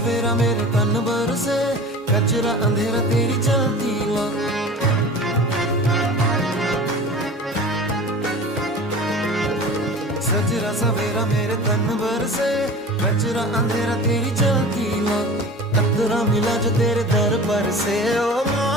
सवेरा मेरे तन बरसे, कचरा अंधेरा तेरी जलती ला। सजरा सवेरा मेरे तन बरसे, कचरा अंधेरा तेरी जलती ला। कतरा मिला जो तेरे दर पर से, ओ